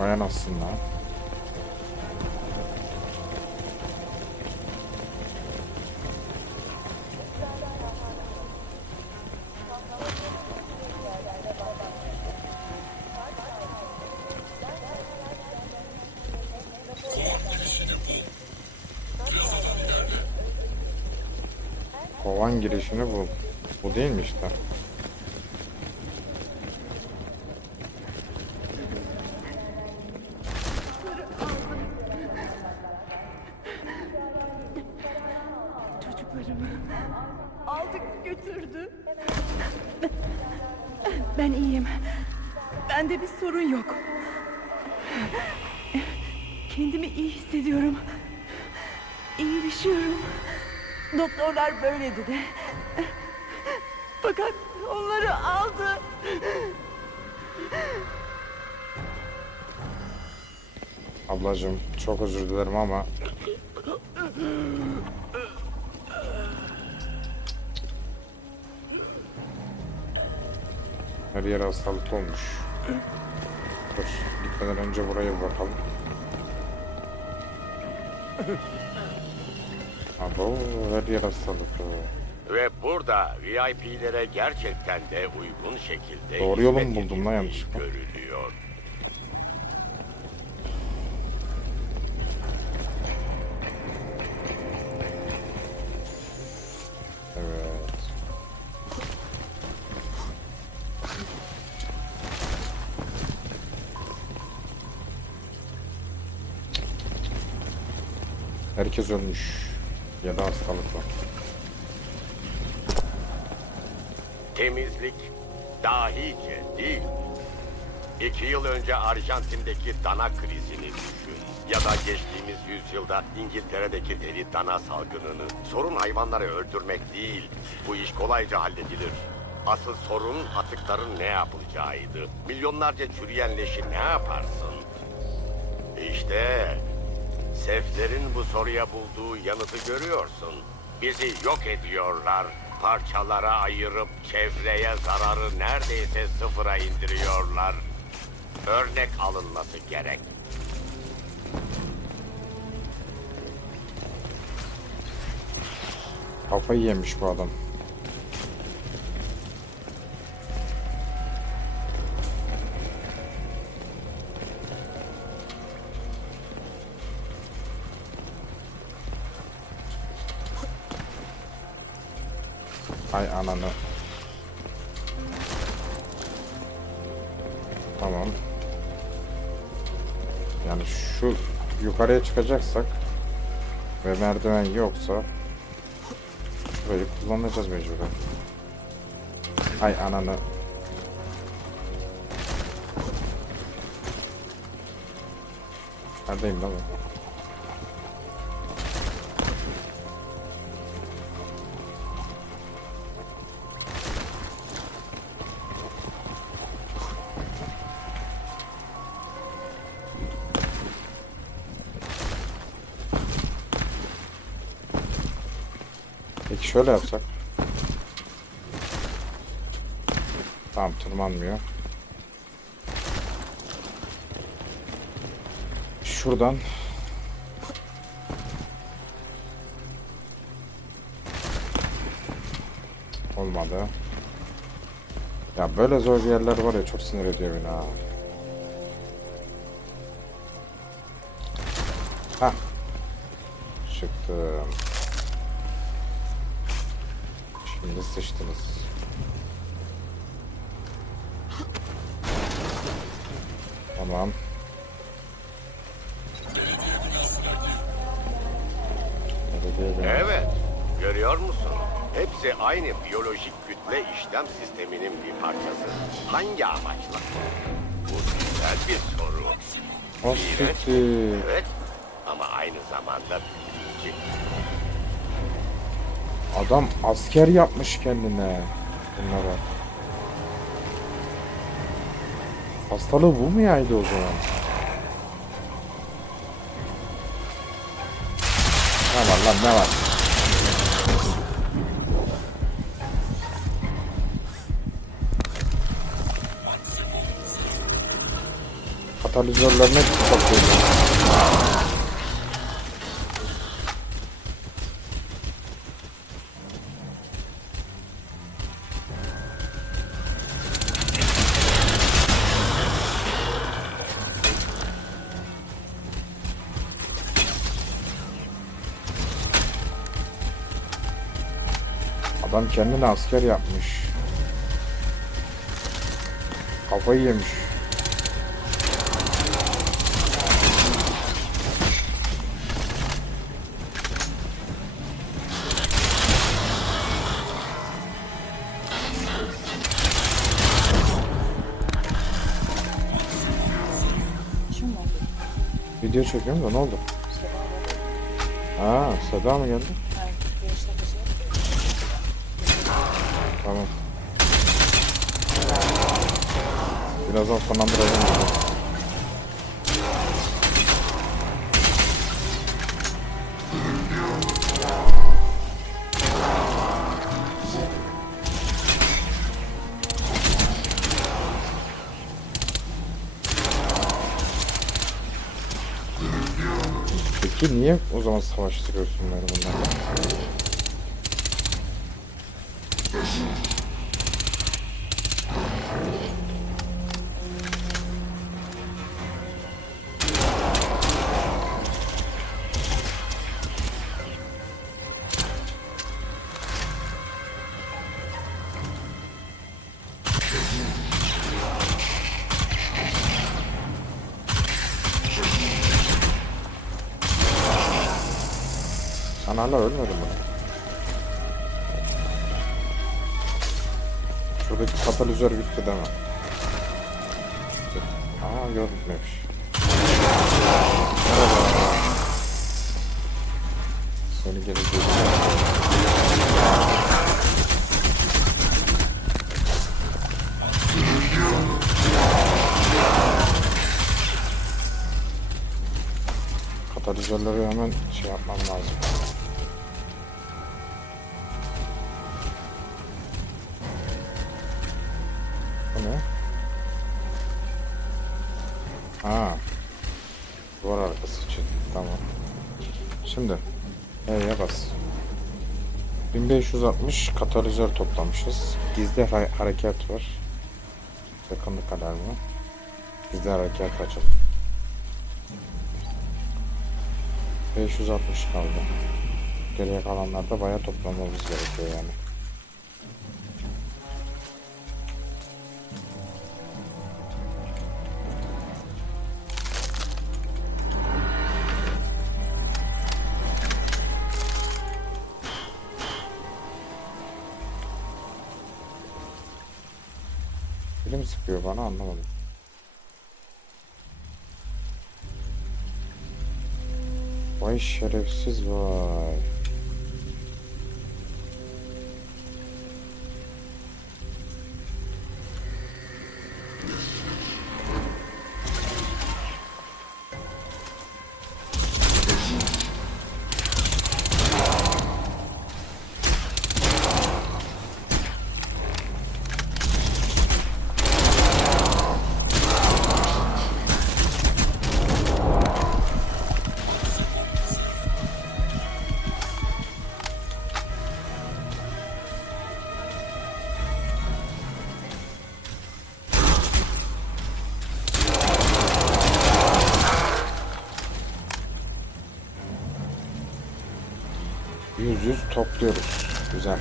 Lan. Kovan girişini bul. Bu değil mi? Çocuklarımı aldı götürdü. Ben iyiyim. Bende bir sorun yok. Kendimi iyi hissediyorum. İyileşiyorum. Doktorlar böyle dedi. Fakat onları aldı. Ablacığım çok özür dilerim ama Her yer hastalık olmuş. Dur, gitmeden önce buraya bakalım. Abo, her yer hastalık. Ve burada VIP'lere gerçekten de uygun şekilde Doğru yolu mu hizmet buldum lan edildiği yanlışlıkla? Görülüyor. Herkes ölmüş. Ya da hastalıkla. Temizlik dahice değil. İki yıl önce Arjantin'deki dana krizini düşün. Ya da geçtiğimiz yüzyılda İngiltere'deki deli dana salgınını. Sorun hayvanları öldürmek değil. Bu iş kolayca halledilir. Asıl sorun atıkların ne yapılacağıydı. Milyonlarca çürüyen leşi ne yaparsın? İşte Seflerin bu soruya bulduğu yanıtı görüyorsun. Bizi yok ediyorlar. Parçalara ayırıp çevreye zararı neredeyse sıfıra indiriyorlar. Örnek alınması gerek. Kafayı yemiş bu adam. Ananı. Tamam. Yani şu yukarıya çıkacaksak ve merdiven yoksa Şurayı kullanacağız mecburen. Ay ananı. Neredeyim lan ben? Şöyle yapsak. Tamam tırmanmıyor. Şuradan Olmadı. Ya böyle zor yerler var ya çok sinir ediyor beni ha. Hah. Sıçtınız. Tamam. Evet, görüyor musun? Hepsi aynı biyolojik kütle işlem sisteminin bir parçası. Hangi amaçla? Bu güzel bir soru. Siktir. Evet, ama aynı zamanda bilgi. Adam asker yapmış kendine. Bunlara. Hastalığı bu mu yaydı o zaman? Ne var lan ne var? Kata katalizörlerin hepsi Adam kendini asker yapmış. Kafayı yemiş. Video çekiyorum da ne oldu? Ha, Seda mı geldi? Ha, beş dakika şey. Tamam. Birazdan sonlandıracağım. Peki niye o zaman savaştırıyorsun beni bunlarla? Sen hala ölmedin mi? Şuradaki katalizör gitti deme. Aa. Merhaba. Seni geleceğim. Katalizörleri hemen şey yapmam lazım. 1560 katalizör toplamışız. Gizli ha- harekat var. Yakınlık alarmı. Gizli harekat açalım. 560 kaldı. Geriye kalanlarda bayağı toplamamız gerekiyor yani. Film sıkıyor bana anlamadım. Vay şerefsiz vay. Topluyoruz. Güzel.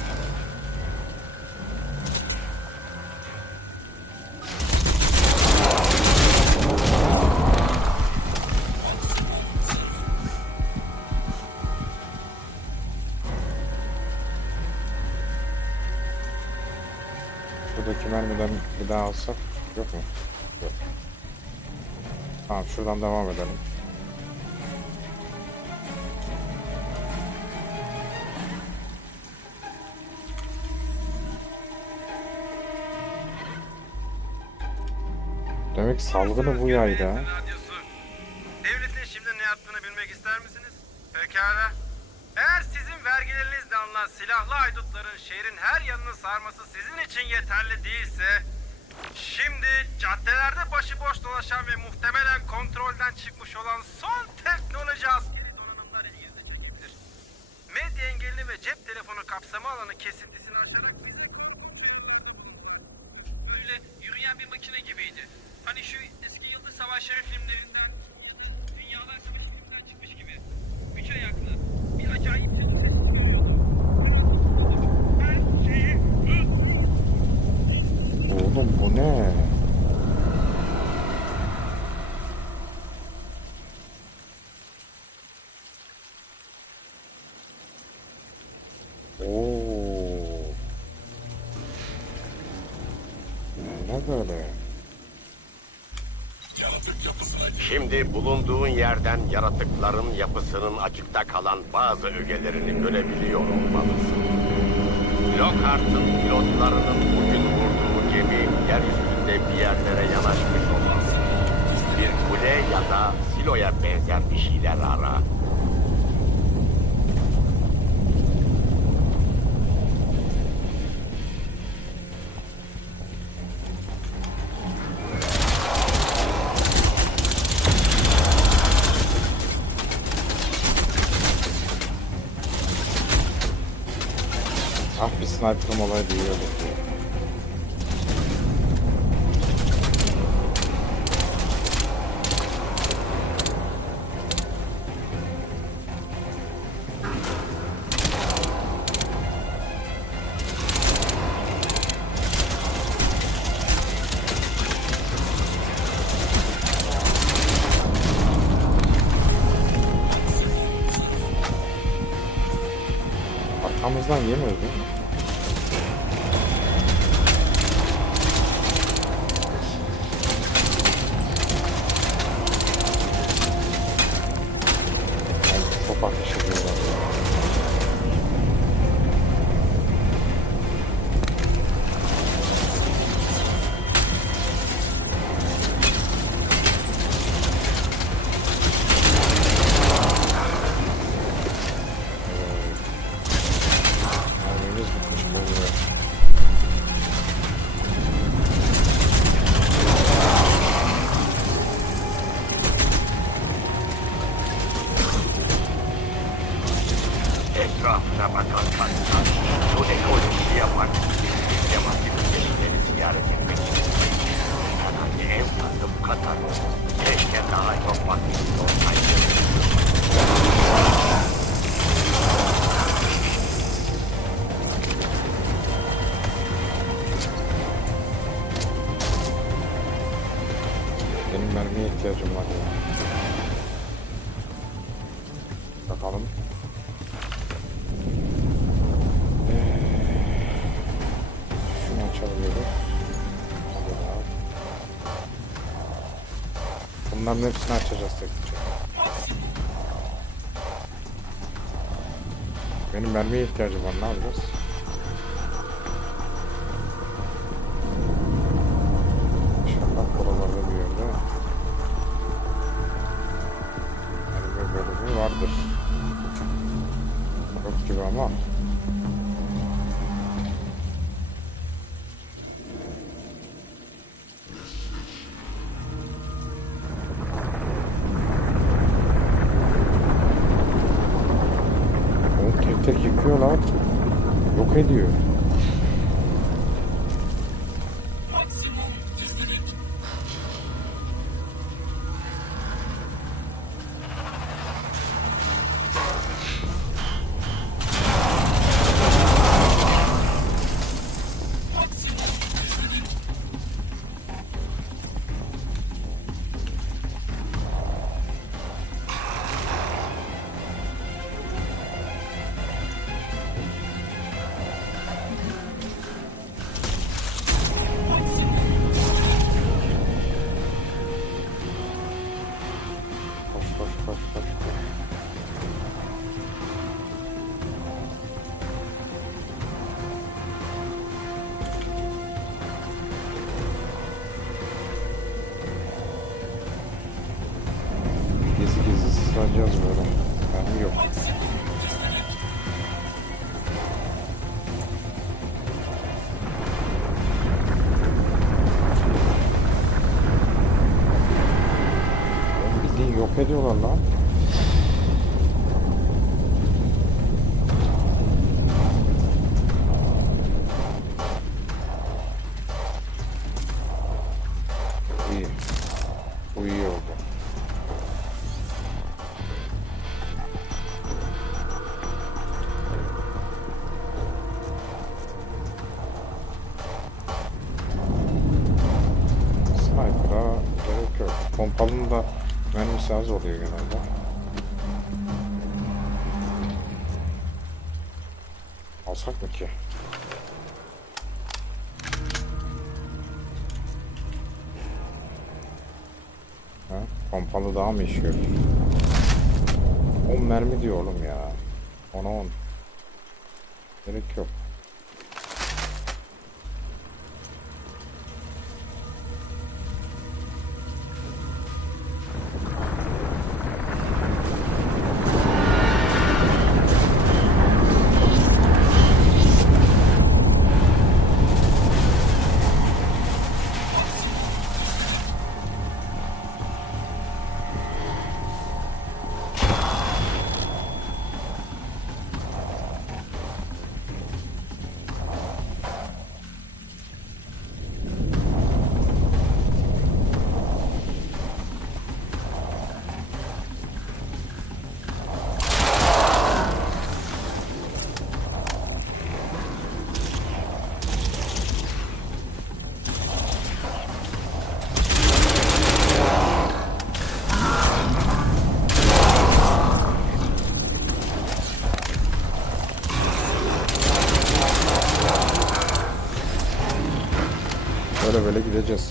Şuradaki mermiden bir daha alsak yok mu? Yok. Tamam şuradan devam edelim. Demek salgını bu. Radyosu. Devletin şimdi ne yaptığını bilmek ister misiniz? Pekala. Eğer sizin vergilerinizle alınan silahlı haydutların şehrin her yanını sarması sizin için yeterli değilse Şimdi caddelerde başıboş dolaşan ve muhtemelen kontrolden çıkmış olan son teknoloji askeri donanımlar ilginizi çekebilir. Medya engelini ve cep telefonu kapsama alanı kesintisini aşarak bizi... Böyle yürüyen bir makine gibiydi. Hani şu eski yıldız savaşları filmlerinden Şimdi bulunduğun yerden yaratıkların yapısının açıkta kalan bazı ögelerini görebiliyor olmalısın. Lockhart'ın pilotlarının bugün vurduğu gemi yeryüzünde bir yerlere yanaşmış olmalı. Bir kule ya da siloya benzer bir şeyler ara. Sniper'ım olaydı iyi olurdu. Yani çok ateş ediyorlar. İhtiyacım var ya. Bakalım. Şunu ya. Bunların hepsini açacağız tek tek. Benim mermiye ihtiyacım var. Ne yapacağız? Yok ediyor. Gizli sığacağız böyle. Pompalının da mermisi oluyor genelde. Alsak mı ki? Ha? Pompalı daha mı işiyor? 10 mermi diyor oğlum ya. 10'a 10. Gerek yok. Böyle böyle gideceğiz.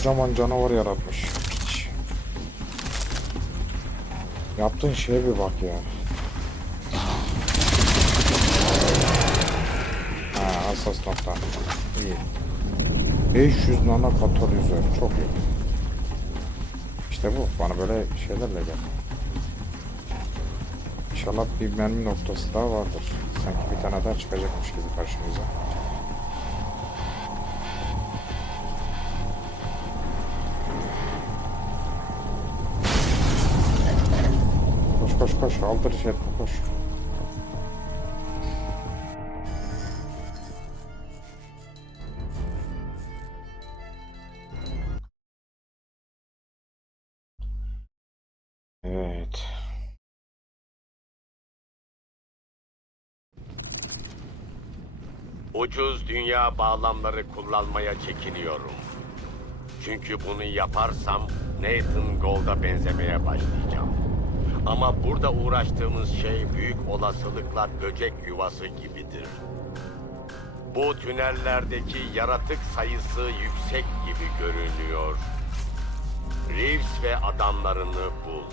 Kocaman canavar yaratmış. Yaptığın şeye bir bak ya. Ha hassas nokta. İyi. 500 nano katalizör. Çok iyi. İşte bu. Bana böyle şeylerle gel. İnşallah bir mermi noktası daha vardır. Sanki bir tane daha çıkacakmış gibi karşımıza. Koş koş. Aldırış etme koş. Evet. Ucuz dünya bağlamları kullanmaya çekiniyorum. Çünkü bunu yaparsam Nathan Gold'a benzemeye başlayacağım. Ama burada uğraştığımız şey büyük olasılıkla böcek yuvası gibidir. Bu tünellerdeki yaratık sayısı yüksek gibi görünüyor. Reeves ve adamlarını bul.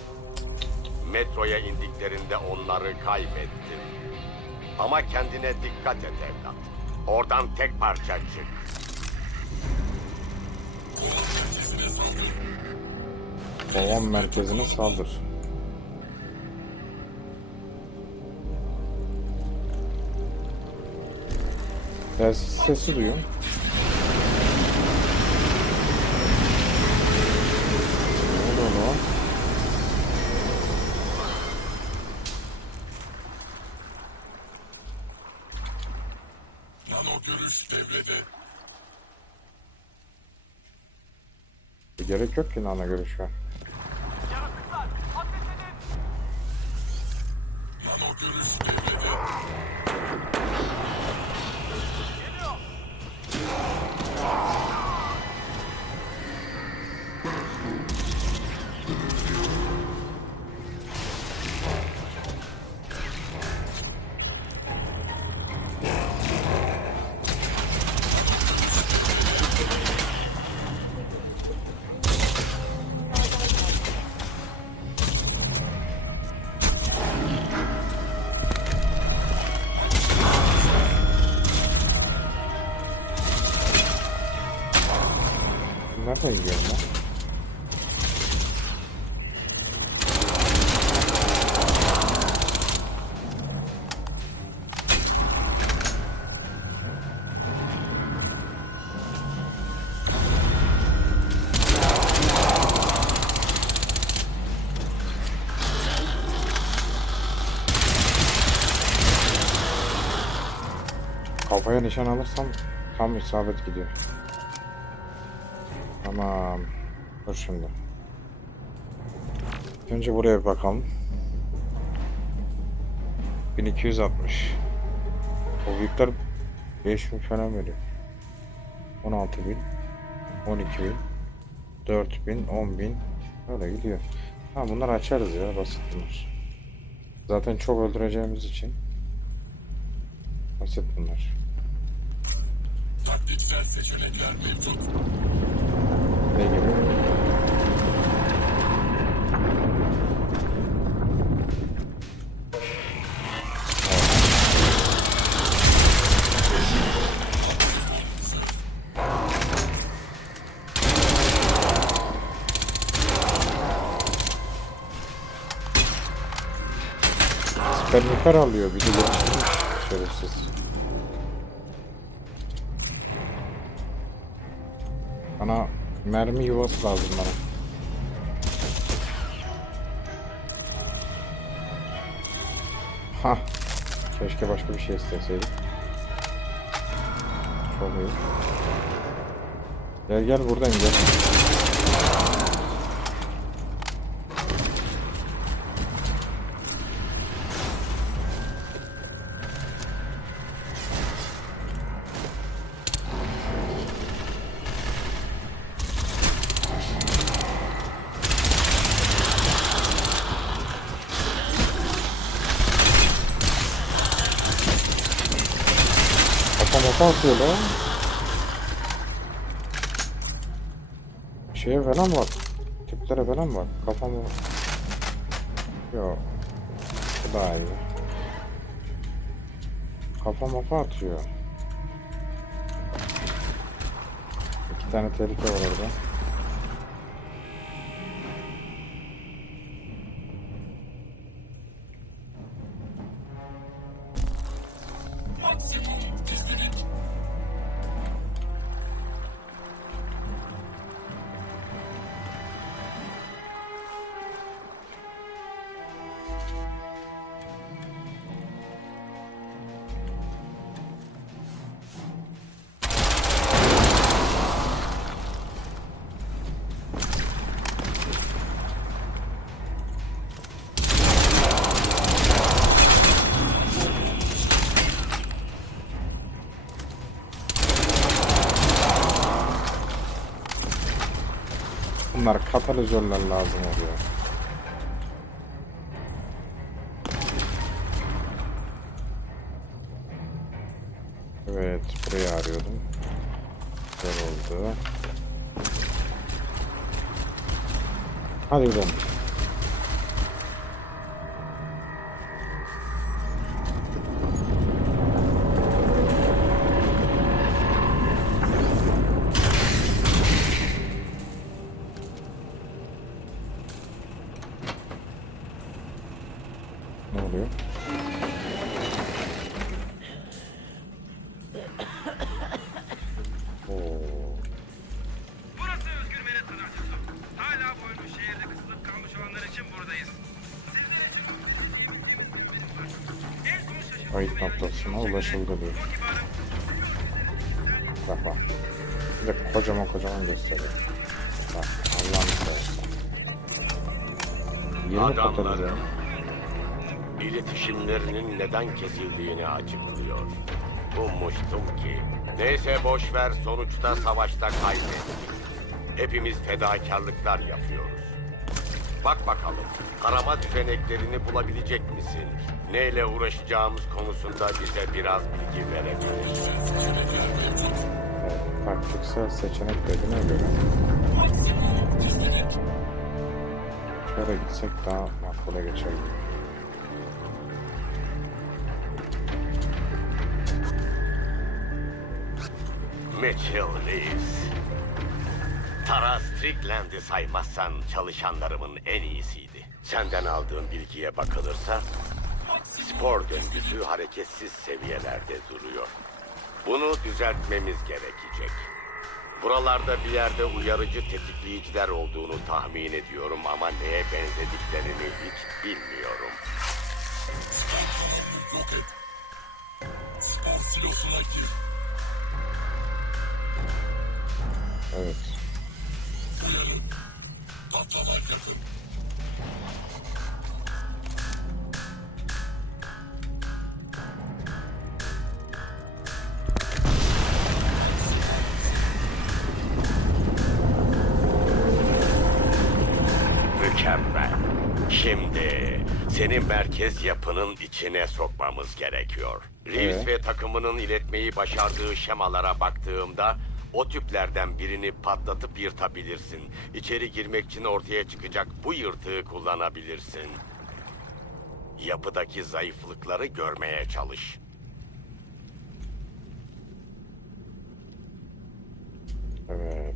Metroya indiklerinde onları kaybettim. Ama kendine dikkat et evlat. Oradan tek parça çık. Babam merkezine saldır. Telsiz sesi duyuyorum. Ne oluyor lan? Nano görüş devrede. Gerek yok ki nana görüşe. Nano görüş devrede. Kafaya nişan alırsam tam isabet gidiyor. Tamam. Dur şimdi. Önce buraya bir bakalım. 1260. O büyükler 5000 falan veriyor. 16000 12000 4000 10000 öyle gidiyor. Ha bunları açarız ya basit bunlar. Zaten çok öldüreceğimiz için basit bunlar. Ne gibi? Spermifer alıyor bir de geliştirmiş şerefsiz. Mermi yuvası lazım bana. Ha. Keşke başka bir şey isteseydik. Çok iyi. Gel gel buradan gel. Atıyor lan. Şeye falan bak. Tiplere falan bak. Kafamı... Yok. Bu daha iyi. Kafa mafa atıyor. İki tane tehlike var orada. Katalizörler lazım oluyor. Evet, burayı arıyordum. Güzel oldu. Hadi gidelim. Neden kesildiğini açıklıyor. Ummuştum ki. Neyse boş ver sonuçta savaşta kaybettik. Hepimiz fedakarlıklar yapıyoruz. Bak bakalım arama düzeneklerini bulabilecek misin? Neyle uğraşacağımız konusunda bize biraz bilgi verebilir. Evet, taktiksel seçenek dediğine göre. Şöyle gitsek daha makbule geçer. Mitchell Reeves. Tara Strickland'i saymazsan çalışanlarımın en iyisiydi. Senden aldığım bilgiye bakılırsa spor döngüsü hareketsiz seviyelerde duruyor. Bunu düzeltmemiz gerekecek. Buralarda bir yerde uyarıcı tetikleyiciler olduğunu tahmin ediyorum ama neye benzediklerini hiç bilmiyorum. Evet. Mükemmel. Şimdi seni merkez yapının içine sokmamız gerekiyor. Reeves Evet. ve takımının iletmeyi başardığı şemalara baktığımda o tüplerden birini patlatıp yırtabilirsin. İçeri girmek için ortaya çıkacak bu yırtığı kullanabilirsin. Yapıdaki zayıflıkları görmeye çalış. Evet.